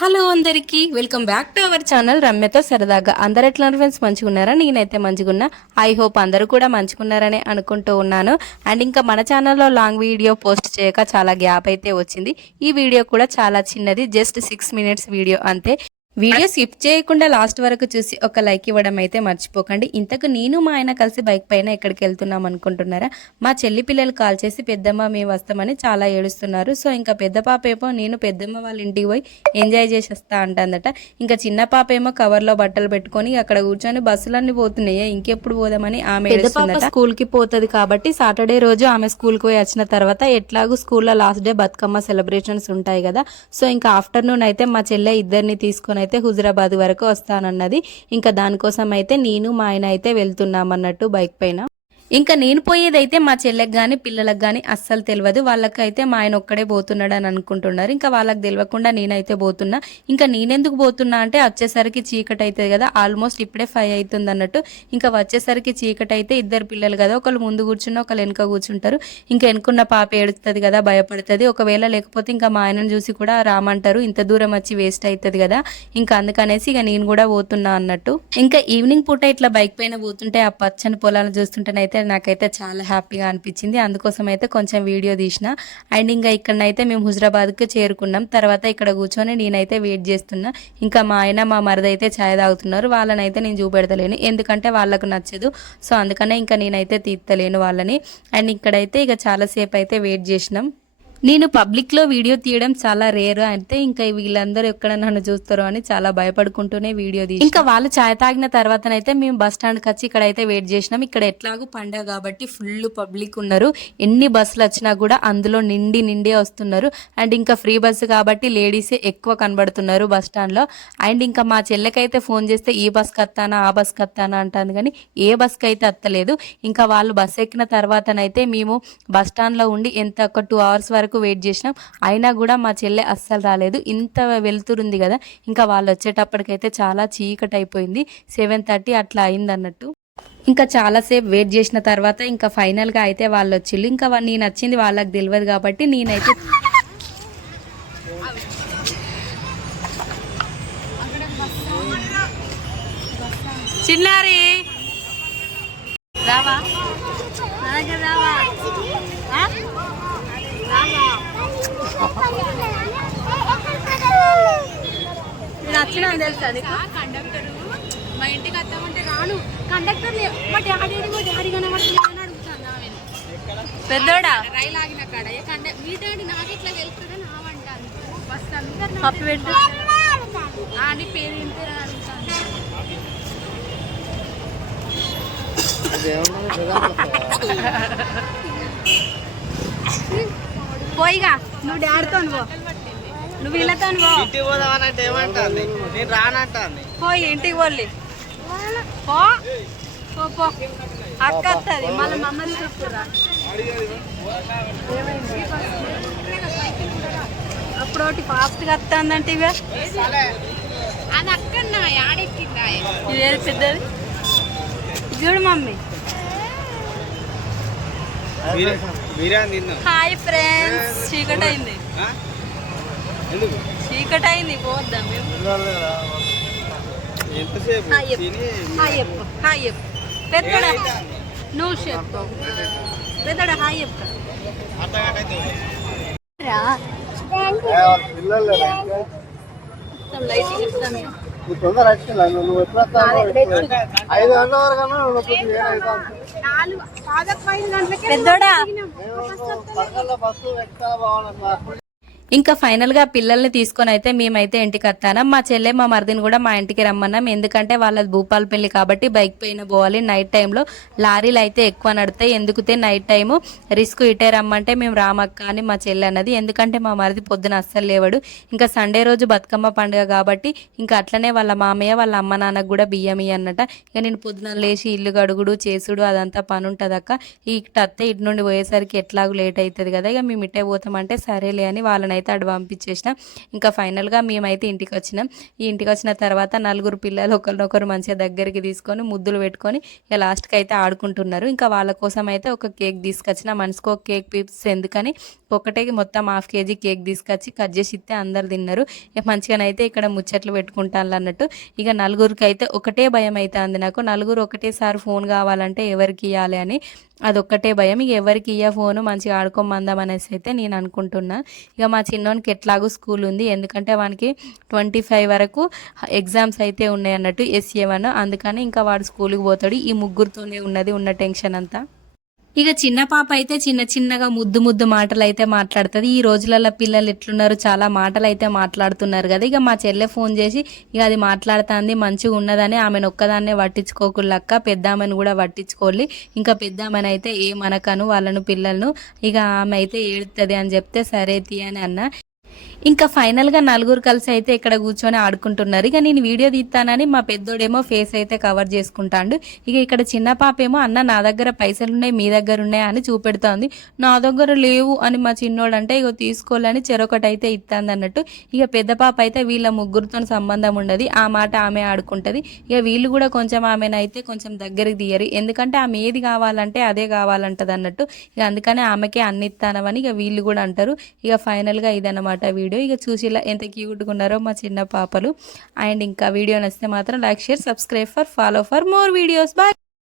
Hello అందరికీ welcome back to our channel రమ్యతో సరదాగా. అందరు ఎట్లా ఫ్రెండ్స్ మంచిగున్నారా? నేనైతే మంచిగున్నా. ఐ హోప్ అందరూ కూడా మంచిగున్నారని అనుకుంటూ ఉన్నాను. అండ్ ఇంకా మన ఛానల్లో లాంగ్ వీడియో పోస్ట్ చేయక చాలా గ్యాప్ అయితే వచ్చింది. ఈ వీడియో కూడా చాలా చిన్నది, జస్ట్ 6 minutes వీడియో అంతే. వీడియో స్కిప్ చేయకుండా లాస్ట్ వరకు చూసి ఒక లైక్ ఇవ్వడం అయితే మర్చిపోకండి. ఇంతకు నేను మా ఆయన కలిసి బైక్ పైన ఎక్కడికి వెళ్తున్నాం అనుకుంటున్నారా? మా చెల్లి పిల్లలు కాల్ చేసి పెద్దమ్మ మేము వస్తామని చాలా ఏడుస్తున్నారు. సో ఇంకా పెద్ద పాప ఏమో నేను పెద్దమ్మ వాళ్ళ ఇంటికి పోయి ఎంజాయ్ చేసి వస్తా అంటుందట. ఇంకా చిన్న పాప ఏమో కవర్లో బట్టలు పెట్టుకొని అక్కడ కూర్చొని బస్సులన్నీ పోతున్నాయి, ఇంకెప్పుడు పోదామని ఆమె ఏడుస్తుందట. స్కూల్ కి పోతుంది కాబట్టి సాటర్డే రోజు ఆమె స్కూల్ కి పోయి వచ్చిన తర్వాత ఎట్లాగూ స్కూల్లో లాస్ట్ డే బతుకమ్మ సెలబ్రేషన్స్ ఉంటాయి కదా. సో ఇంకా ఆఫ్టర్నూన్ అయితే మా చెల్లె ఇద్దరిని తీసుకొని అయితే హుజరాబాద్ వరకు వస్తానన్నది. ఇంకా దానికోసం అయితే నేను మా ఆయన అయితే వెళ్తున్నాం అన్నట్టు బైక్ పైన. ఇంకా నేను పోయేదైతే మా చెల్లెకి కానీ పిల్లలకు కానీ అస్సలు తెలియదు. వాళ్ళకైతే మా ఆయన ఒక్కడే పోతున్నాడు అని అనుకుంటున్నారు. ఇంకా వాళ్ళకి తెలియకుండా నేనైతే పోతున్నా. ఇంకా నేనెందుకు పోతున్నా అంటే వచ్చేసరికి చీకటి అవుతుంది కదా, ఆల్మోస్ట్ ఇప్పుడే 5 అవుతుంది అన్నట్టు. ఇంకా వచ్చేసరికి చీకటి అయితే ఇద్దరు పిల్లలు కదా, ఒకళ్ళు ముందు కూర్చున్న ఒకళ్ళు వెనుక కూర్చుంటారు. ఇంకా వెనుకున్న పాప ఏడుస్తుంది కదా, భయపడుతుంది. ఒకవేళ లేకపోతే ఇంకా మా ఆయనను చూసి కూడా రామంటారు, ఇంత దూరం వచ్చి వేస్ట్ అవుతుంది కదా. ఇంకా అందుకనేసి ఇక నేను కూడా పోతున్నా అన్నట్టు. ఇంకా ఈవినింగ్ పూట ఇట్లా బైక్ పైన పోతుంటే ఆ పచ్చని పొలాలను చూస్తుంటేనైతే నాకైతే చాలా హ్యాపీగా అనిపించింది. అందుకోసం అయితే కొంచెం వీడియో తీసిన. అండ్ ఇంకా ఇక్కడనైతే మేము హుజరాబాద్కి చేరుకున్నాం. తర్వాత ఇక్కడ కూర్చొని నేనైతే వెయిట్ చేస్తున్నా. ఇంకా మా ఆయన మా మరిదైతే ఛాయ్ తాగుతున్నారు. వాళ్ళనైతే నేను చూపెడతలేను, ఎందుకంటే వాళ్ళకు నచ్చదు. సో అందుకనే ఇంకా నేనైతే తీర్తలేను వాళ్ళని. అండ్ ఇక్కడైతే ఇక చాలాసేపు అయితే వెయిట్ చేసినాం. నేను పబ్లిక్లో వీడియో తీయడం చాలా రేరు. అయితే ఇంకా వీళ్ళందరూ ఎక్కడ నన్ను చూస్తారో అని చాలా భయపడుకుంటూనే వీడియో తీసి ఇంకా వాళ్ళు ఛాయ్ తాగిన తర్వాతనైతే మేము బస్ స్టాండ్కి వచ్చి ఇక్కడైతే వెయిట్ చేసినాం. ఇక్కడ ఎట్లాగూ పండగ కాబట్టి ఫుల్ పబ్లిక్ ఉన్నారు. ఎన్ని బస్సులు వచ్చినా కూడా అందులో నిండి వస్తున్నారు. అండ్ ఇంకా ఫ్రీ బస్సు కాబట్టి లేడీసే ఎక్కువ కనబడుతున్నారు బస్ స్టాండ్లో. అండ్ ఇంకా మా చెల్లెకైతే ఫోన్ చేస్తే ఈ బస్కి వస్తానా ఆ బస్కి వస్తానా అంటాను, కానీ ఏ బస్కి అయితే వస్తలేదు. ఇంకా వాళ్ళు బస్ ఎక్కిన తర్వాతనైతే మేము బస్ స్టాండ్లో ఉండి ఎంత ఒక 2 hours వరకు వెయిట్ చేసినాం. అయినా కూడా మా చెల్లె అస్సలు రాలేదు. ఇంత వెళ్తురుంది కదా, ఇంకా వాళ్ళు వచ్చేటప్పటికైతే చాలా చీకటి అయిపోయింది. 7:30 అట్లా అయింది అన్నట్టు. ఇంకా చాలాసేపు వెయిట్ చేసిన తర్వాత ఇంకా ఫైనల్గా అయితే వాళ్ళు వచ్చిళ్ళు. ఇంకా నేను వచ్చింది వాళ్ళకి తెలియదు కాబట్టి నేనైతే చిన్నారి రావా రావా నచ్చిన తెలుసా కండక్టర్ మా ఇంటికి వస్తామంటే రాను. కండక్టర్ మా డాడీ కనబడుతుంది అడుగుతాను. పెద్దోడా రైలు ఆగిన కాడ మీ డాడీ నాకు ఇట్లా వెళ్తుందని నావంటాను. బస్ అందరు పెట్టు అని పేరు ఇంటారు అడుగుతాను. పోయిగా నువ్వు డాడీతో నువ్వు వీళ్ళతో ఇంటికి పోదామనంటే ఏమంటుంది, నేను రానంటుంది. పోయి ఇంటికి పోలే పో పో అక్క వస్తుంది మళ్ళీ మమ్మల్ని చెప్పురా. అప్పుడు ఒకటి ఫాస్ట్గా వస్తుందంటే ఇవే అది అక్కడ ఆడెక్కిందా ఇదేది పెద్దది చూడు మమ్మీ. హాయ్ ఫ్రెండ్స్, చీకటి అయింది పోద్దాం మేము. హాయ్ చెప్పు హాయ్ చెప్పు పెద్దడా, నువ్వు చెప్పు పెద్దడా హాయ్ చెప్పు. లైటింగ్ ఇస్తాను పెద్దోడా. ఇంకా ఫైనల్ గా పిల్లల్ని తీసుకొని అయితే మేమైతే ఇంటికి వస్తాను. మా చెల్లె మా మరిదిని కూడా మా ఇంటికి రమ్మన్నాం, ఎందుకంటే వాళ్ళది భూపాలపల్లి కాబట్టి బైక్ పైన పోవాలి. నైట్ టైంలో లారీలు అయితే ఎక్కువ నడతాయి, ఎందుకుతే నైట్ టైము రిస్క్ ఇటే రమ్మంటే మేము రామక్క అని మా చెల్లె అన్నది. ఎందుకంటే మా మరిది పొద్దున అస్సలు లేవాడు. ఇంకా సండే రోజు బతుకమ్మ పండుగ కాబట్టి ఇంకా అట్లనే వాళ్ళ మామయ్య వాళ్ళ అమ్మ నాన్నకు కూడా బియ్యం అన్నట. ఇక నేను పొద్దున లేచి ఇల్లు గడుగుడు చేసుడు అదంతా పని ఉంటుంది అక్క. ఇటు నుండి పోయేసరికి ఎట్లాగూ లేట్ అవుతుంది కదా, ఇక మేము ఇట్టే పోతామంటే సరేలే అని వాళ్ళని నేనైతే అటు పంపించేసిన. ఇంకా ఫైనల్గా మేమైతే ఇంటికి వచ్చినాం. ఈ ఇంటికి వచ్చిన తర్వాత నలుగురు పిల్లలు ఒకరినొకరు మంచిగా దగ్గరికి తీసుకొని ముద్దులు పెట్టుకొని ఇక లాస్ట్కి అయితే ఆడుకుంటున్నారు. ఇంకా వాళ్ళ కోసం అయితే ఒక కేక్ తీసుకొచ్చిన. మనిషికి ఒక కేక్ పీస్ ఎందుకని ఒకటే మొత్తం హాఫ్ కేజీ కేక్ తీసుకొచ్చి కట్ చేసి ఇస్తే అందరు తిన్నారు. ఇక మంచిగానైతే ఇక్కడ ముచ్చట్లు పెట్టుకుంటాను అన్నట్టు. ఇక నలుగురికి అయితే ఒకటే భయం అవుతుంది నాకు. నలుగురు ఒకటేసారి ఫోన్ కావాలంటే ఎవరికి ఇవ్వాలి అని అదొక్కటే భయం. ఇక ఎవరికి ఇయ్య ఫోను మంచిగా ఆడుకోమందాం అనేసి అయితే నేను అనుకుంటున్నా. ఇక మా చిన్నోనికి ఎట్లాగూ స్కూల్ ఉంది, ఎందుకంటే వానికి 25 వరకు ఎగ్జామ్స్ అయితే ఉన్నాయి అన్నట్టు SA1. అందుకని ఇంకా వాడు స్కూల్కి పోతాడు. ఈ ముగ్గురితోనే ఉన్న టెన్షన్ అంతా. ఇక చిన్న పాప అయితే చిన్నగా ముద్దు మాటలు అయితే మాట్లాడుతుంది. ఈ రోజులలో పిల్లలు ఎట్లున్నారు, చాలా మాటలు అయితే మాట్లాడుతున్నారు కదా. ఇక మా చెల్లె ఫోన్ చేసి ఇక అది మాట్లాడుతుంది మంచిగా ఉన్నదని ఆమెను ఒక్కదాన్నే పట్టించుకోకులక్క, పెద్ద ఆమెను కూడా పట్టించుకోవాలి. ఇంకా పెద్ద ఆమెను అయితే ఏమనకను వాళ్ళను పిల్లలను, ఇక ఆమె అయితే ఏడుతుంది అని చెప్తే సరే తీ అని అన్న. ఇంకా ఫైనల్గా నలుగురు కలిసి అయితే ఇక్కడ కూర్చొని ఆడుకుంటున్నారు. ఇక నేను వీడియో తీస్తానని మా పెద్దోడేమో ఫేస్ అయితే కవర్ చేసుకుంటాడు. ఇక ఇక్కడ చిన్న పాప ఏమో అన్న నా దగ్గర పైసలు ఉన్నాయి, మీ దగ్గర ఉన్నాయి అని చూపెడుతోంది. నా దగ్గర లేవు అని మా చిన్నోడు అంటే ఇక తీసుకోవాలని చెరొకటి అయితే ఇస్తుంది అన్నట్టు. ఇక పెద్ద పాప అయితే వీళ్ళ ముగ్గురితో సంబంధం ఉండదు, ఆ మాట ఆమె ఆడుకుంటుంది. ఇక వీళ్ళు కూడా కొంచెం ఆమెనైతే కొంచెం దగ్గరికి తీయరు, ఎందుకంటే ఆమె ఏది కావాలంటే అదే కావాలంటది అన్నట్టు. ఇక అందుకనే ఆమెకే అన్ని ఇస్తానవని ఇక వీళ్ళు కూడా అంటారు. ఇక ఫైనల్గా ఇదన్నమాట వీడియో. ఇక చూసి ఇలా ఎంత క్యూట్గా ఉన్నారో మా చిన్న పాపలు. అండ్ ఇంకా వీడియో నచ్చితే మాత్రం like, share, subscribe for follow for more videos. Bye.